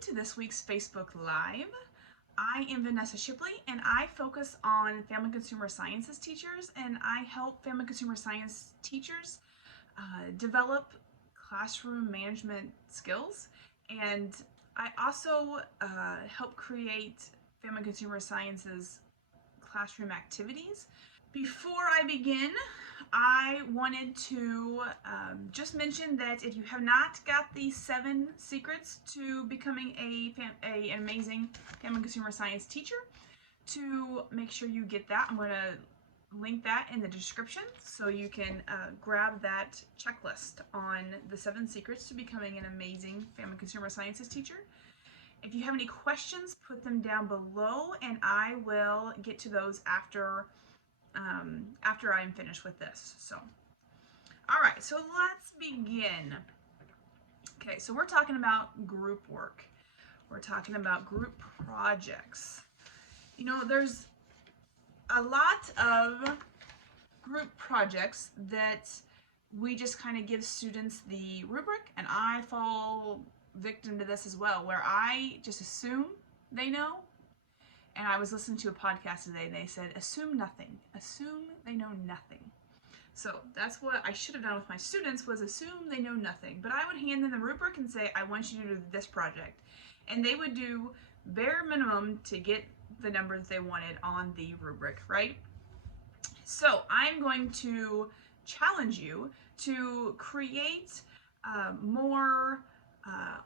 to this week's Facebook Live. I am Vanessa Shipley and I focus on family consumer sciences teachers, and I help family consumer science teachers develop classroom management skills, and I also help create family consumer sciences classroom activities. Before I begin, I wanted to just mention that if you have not got the 7 secrets to becoming an amazing family consumer science teacher, to make sure you get that, I'm going to link that in the description so you can grab that checklist on the 7 secrets to becoming an amazing family consumer sciences teacher. If you have any questions, put them down below and I will get to those after I'm finished with this. So, all right, so let's begin. Okay, so we're talking about group work. We're talking about group projects. You know, there's a lot of group projects that we just kind of give students the rubric, and I fall victim to this as well, where I just assume they know. And I was listening to a podcast today and they said, assume nothing. Assume they know nothing. So that's what I should have done with my students, was assume they know nothing. But I would hand them the rubric and say, I want you to do this project. And they would do bare minimum to get the number that they wanted on the rubric, right? So I'm going to challenge you to create more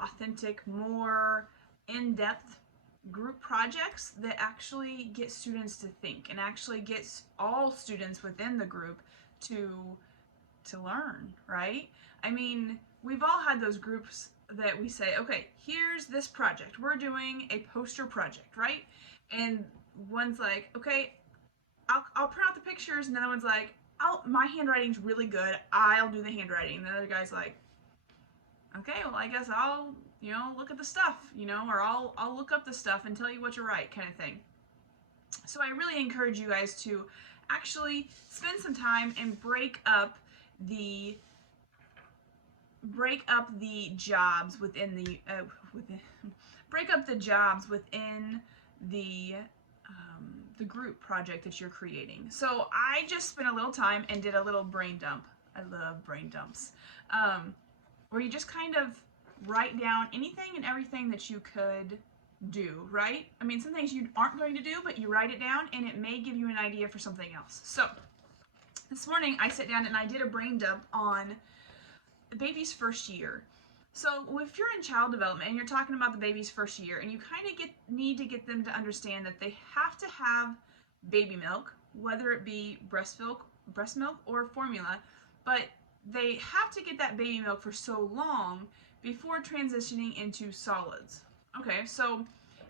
authentic, more in-depth group projects that actually get students to think and actually gets all students within the group to learn, right? I mean, we've all had those groups that we say, okay, here's this project. We're doing a poster project, right? And one's like, okay, I'll print out the pictures, and the other one's like, my handwriting's really good. I'll do the handwriting. And the other guy's like, okay, well, I guess I'll look at the stuff, or I'll look up the stuff and tell you what to write, kind of thing. So I really encourage you guys to actually spend some time and break up the jobs within the the group project that you're creating. So I just spent a little time and did a little brain dump. I love brain dumps, where you just kind of write down anything and everything that you could do, right? I mean, some things you aren't going to do, but you write it down and it may give you an idea for something else. So this morning I sat down and I did a brain dump on the baby's first year. So if you're in child development and you're talking about the baby's first year, and you kind of need to get them to understand that they have to have baby milk, whether it be breast milk or formula, but they have to get that baby milk for so long before transitioning into solids. Okay, so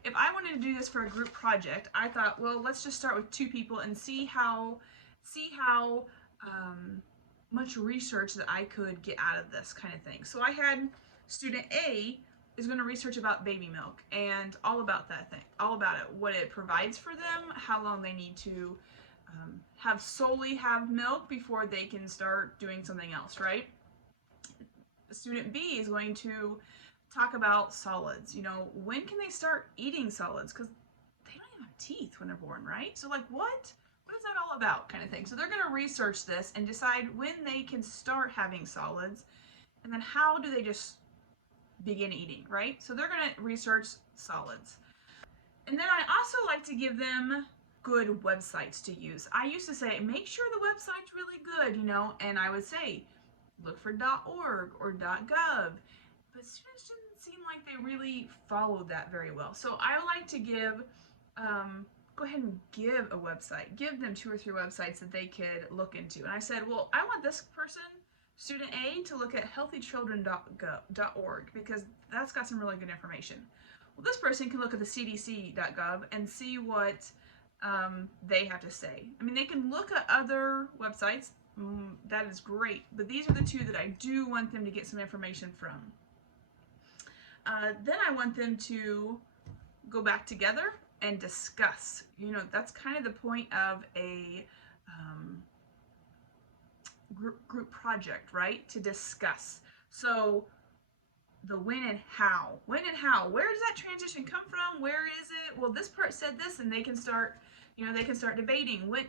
if I wanted to do this for a group project, I thought, well, let's just start with 2 people and see how much research that I could get out of this kind of thing. So I had student A is going to research about baby milk and all about that thing, all about it, what it provides for them, how long they need to solely have milk before they can start doing something else, right? Student B is going to talk about solids. When can they start eating solids? Because they don't even have teeth when they're born, right? So like, what is that all about, kind of thing? So they're going to research this and decide when they can start having solids, and then how do they just begin eating, right? So they're going to research solids. And then I also like to give them good websites to use. I used to say, make sure the website's really good, and I would say, look for .org or .gov. But students didn't seem like they really followed that very well. So I like to go ahead and give a website. Give them 2 or 3 websites that they could look into. And I said, well, I want this person, student A, to look at healthychildren.org, because that's got some really good information. Well, this person can look at the cdc.gov and see what they have to say. I mean, they can look at other websites. That is great. But these are the 2 that I do want them to get some information from. Then I want them to go back together and discuss. That's kind of the point of a group project, right? To discuss. So the when and how. When and how. Where does that transition come from? Where is it? Well, this part said this, and they can start, they can start debating. What,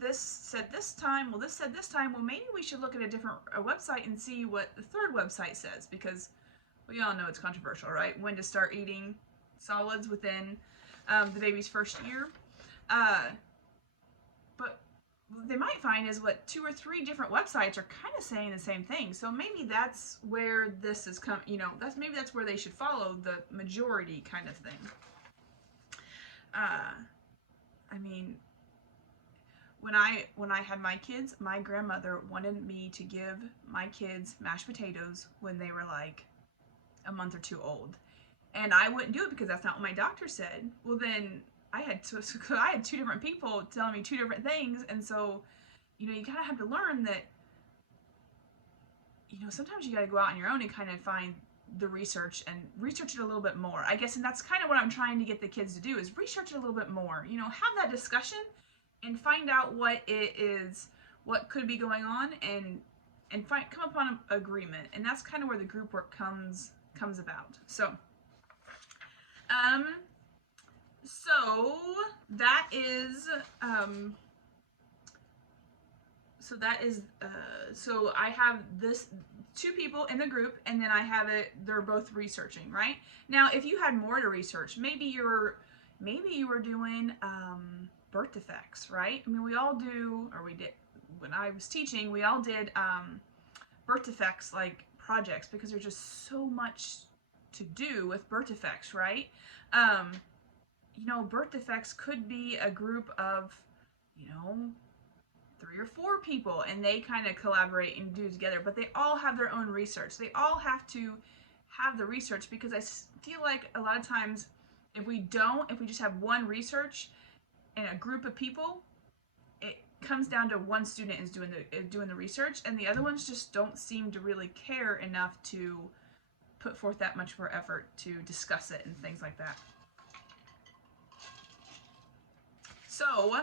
this said this time. Well, this said this time. Well, maybe we should look at a different website and see what the third website says, because we all know it's controversial, right? When to start eating solids within the baby's first year. But what they might find is what 2 or 3 different websites are kind of saying the same thing. So maybe that's where this is that's where they should follow the majority kind of thing. I mean, when I had my kids, my grandmother wanted me to give my kids mashed potatoes when they were like a month or 2 old. And I wouldn't do it because that's not what my doctor said. Well, then I had 2 different people telling me 2 different things, and so you kind of have to learn that sometimes you got to go out on your own and kind of find the research and research it a little bit more, I guess. And that's kind of what I'm trying to get the kids to do, is research it a little bit more. Have that discussion and find out what it is, what could be going on, and come upon an agreement. And that's kind of where the group work comes about. So that is so I have this 2 people in the group, and then I have they're both researching, right? Now, if you had more to research, maybe you were doing birth defects, right? I mean, we all do, or we did when I was teaching, we all did birth defects like projects, because there's just so much to do with birth defects, right? Birth defects could be a group of 3 or 4 people, and they kind of collaborate and do together, but they all have their own research. They all have to have the research, because I feel like a lot of times if we just have one research in a group of people, it comes down to one student is doing the research, and the other ones just don't seem to really care enough to put forth that much more effort to discuss it and things like that. So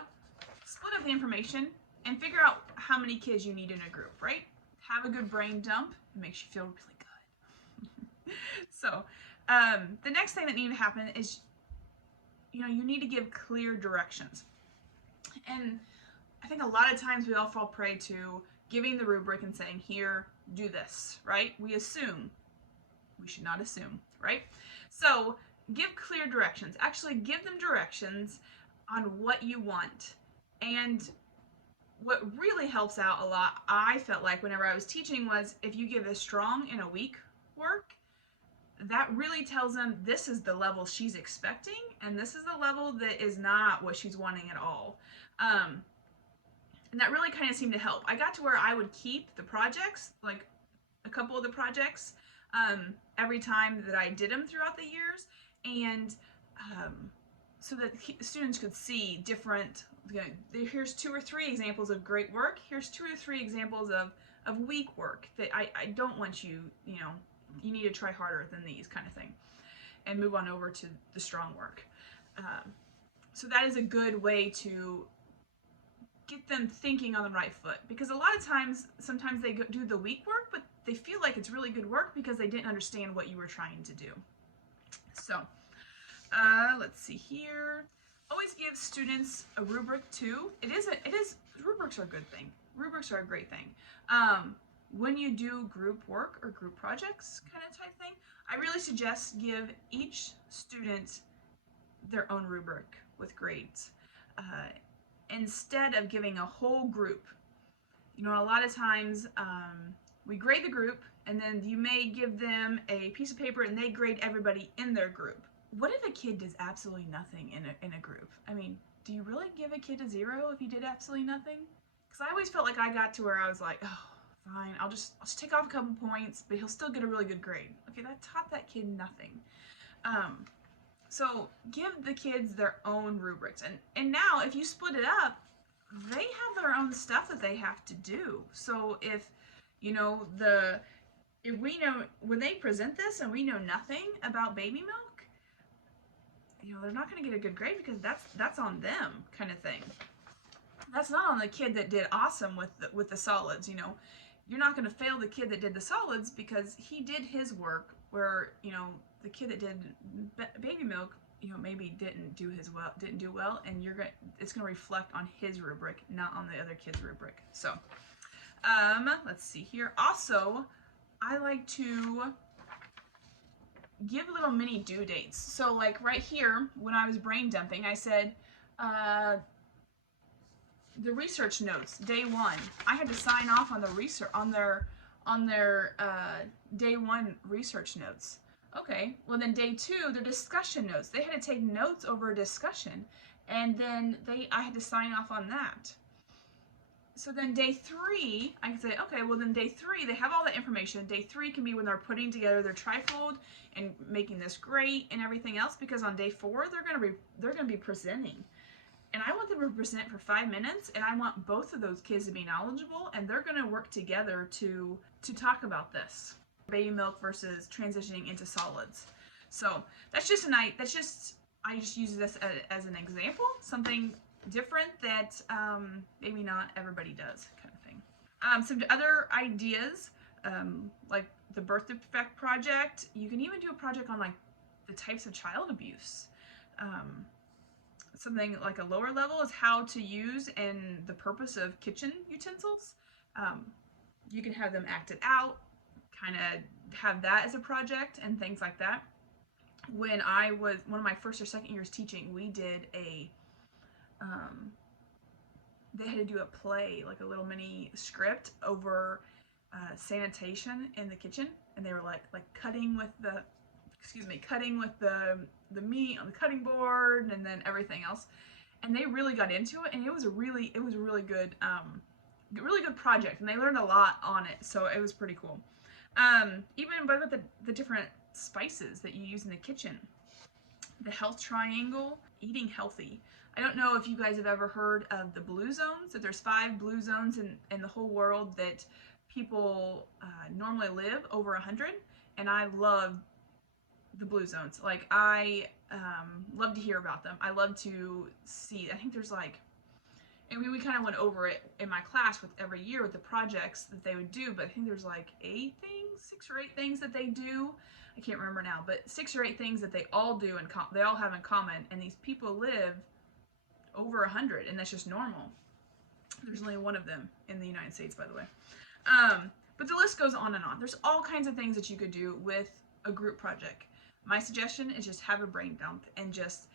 split up the information and figure out how many kids you need in a group, right? Have a good brain dump. It makes you feel really good. So the next thing that needs to happen is, you need to give clear directions. And I think a lot of times we all fall prey to giving the rubric and saying, here, do this, right? We assume. We should not assume, right? So give clear directions. Actually give them directions on what you want. And what really helps out a lot, I felt like whenever I was teaching, was if you give a strong and a weak work, that really tells them this is the level she's expecting, and this is the level that is not what she's wanting at all. And that really kind of seemed to help. I got to where I would keep the projects, like a couple of the projects, every time that I did them throughout the years, and so that students could see different, here's 2 or 3 examples of great work, here's 2 or 3 examples of weak work that I don't want you, you need to try harder than these kind of thing, and move on over to the strong work. So that is a good way to get them thinking on the right foot, because a lot of times, sometimes they do the weak work, but they feel like it's really good work because they didn't understand what you were trying to do. So let's see here. Always give students a rubric too. Rubrics are a good thing. Rubrics are a great thing. When you do group work or group projects kind of type thing, I really suggest give each student their own rubric with grades. Instead of giving a whole group. A lot of times we grade the group, and then you may give them a piece of paper and they grade everybody in their group. What if a kid does absolutely nothing in a group? I mean, do you really give a kid a 0 if he did absolutely nothing? Because I always felt like I got to where I was like, oh, fine, I'll just take off a couple points, but he'll still get a really good grade. Okay, that taught that kid nothing. So give the kids their own rubrics. And now if you split it up, they have their own stuff that they have to do. So if, if we know, when they present this and we know nothing about baby milk, they're not going to get a good grade, because that's on them kind of thing. That's not on the kid that did awesome with the solids. You're not going to fail the kid that did the solids, because he did his work where, the kid that did baby milk, maybe didn't do well, and it's gonna reflect on his rubric, not on the other kid's rubric. So, let's see here. Also, I like to give little mini due dates. So like right here, when I was brain dumping, I said, the research notes, day 1, I had to sign off on the research on their day 1 research notes. Okay, well then day 2, their discussion notes. They had to take notes over a discussion, and then I had to sign off on that. So then day 3, I can say, okay, well then day 3, they have all the information. Day 3 can be when they're putting together their trifold and making this great and everything else, because on day 4, they're gonna be presenting. And I want them to present for 5 minutes, and I want both of those kids to be knowledgeable, and they're gonna work together to talk about this. Baby milk versus transitioning into solids. So I just use this as an example, something different that maybe not everybody does, kind of thing. Some other ideas, like the birth defect project. You can even do a project on like the types of child abuse. Something like a lower level is how to use and the purpose of kitchen utensils. You can have them act it out, kind of have that as a project and things like that. When I was one of my first or second years teaching, we did they had to do a play, like a little mini script over sanitation in the kitchen, and they were like cutting with the meat on the cutting board and then everything else, and they really got into it, and it was a really good project, and they learned a lot on it, so it was pretty cool. Even about the different spices that you use in the kitchen, the health triangle, eating healthy. I don't know if you guys have ever heard of the blue zones. So there's 5 blue zones in the whole world that people normally live over 100, and I love the blue zones. Like, I love to hear about them. I love to see. I think there's we kind of went over it in my class with every year with the projects that they would do, but I think there's like 6 or 8 things that they do. I can't remember now, but 6 or 8 things that they all do and they all have in common, and these people live over 100, and that's just normal. There's only one of them in the United States, by the way. But the list goes on and on. There's all kinds of things that you could do with a group project. My suggestion is just have a brain dump and just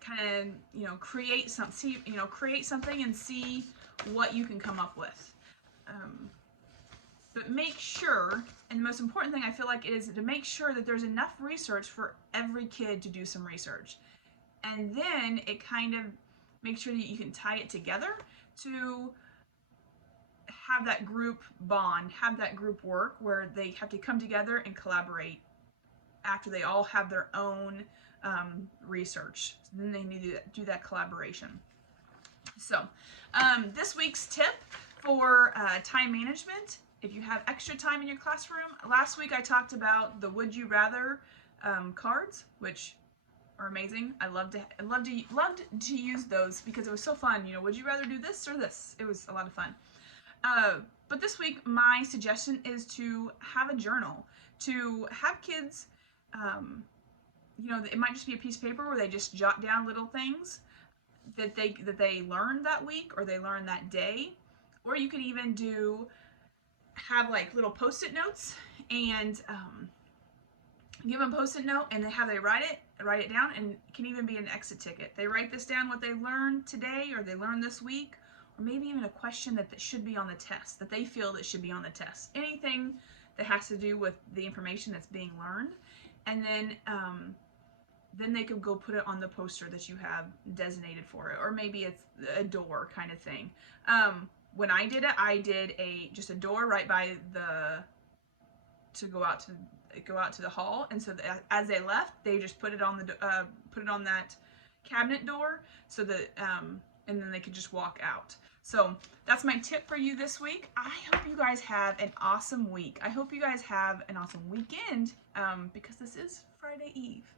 kind of create something and see what you can come up with. But make sure, and the most important thing I feel like is to make sure that there's enough research for every kid to do some research. And then it kind of makes sure that you can tie it together to have that group bond, have that group work where they have to come together and collaborate after they all have their own research. So then they need to do that collaboration. So this week's tip for time management, if you have extra time in your classroom, last week I talked about the Would You Rather cards, which are amazing. I loved to use those because it was so fun. Would you rather do this or this? It was a lot of fun. But this week, my suggestion is to have a journal, to have kids, it might just be a piece of paper where they just jot down little things that they learned that week or they learned that day, or you could even have like little Post-it notes and give them a Post-it note and have they write it down, and it can even be an exit ticket. They write this down, what they learned today or they learned this week, or maybe even a question that should be on the test, that they feel that should be on the test. Anything that has to do with the information that's being learned. And then they could go put it on the poster that you have designated for it, or maybe it's a door kind of thing. When I did it, I did just a door right by to go out to the hall, and so as they left, they just put it on that cabinet door, so that and then they could just walk out. So that's my tip for you this week. I hope you guys have an awesome week. I hope you guys have an awesome weekend, because this is Friday Eve.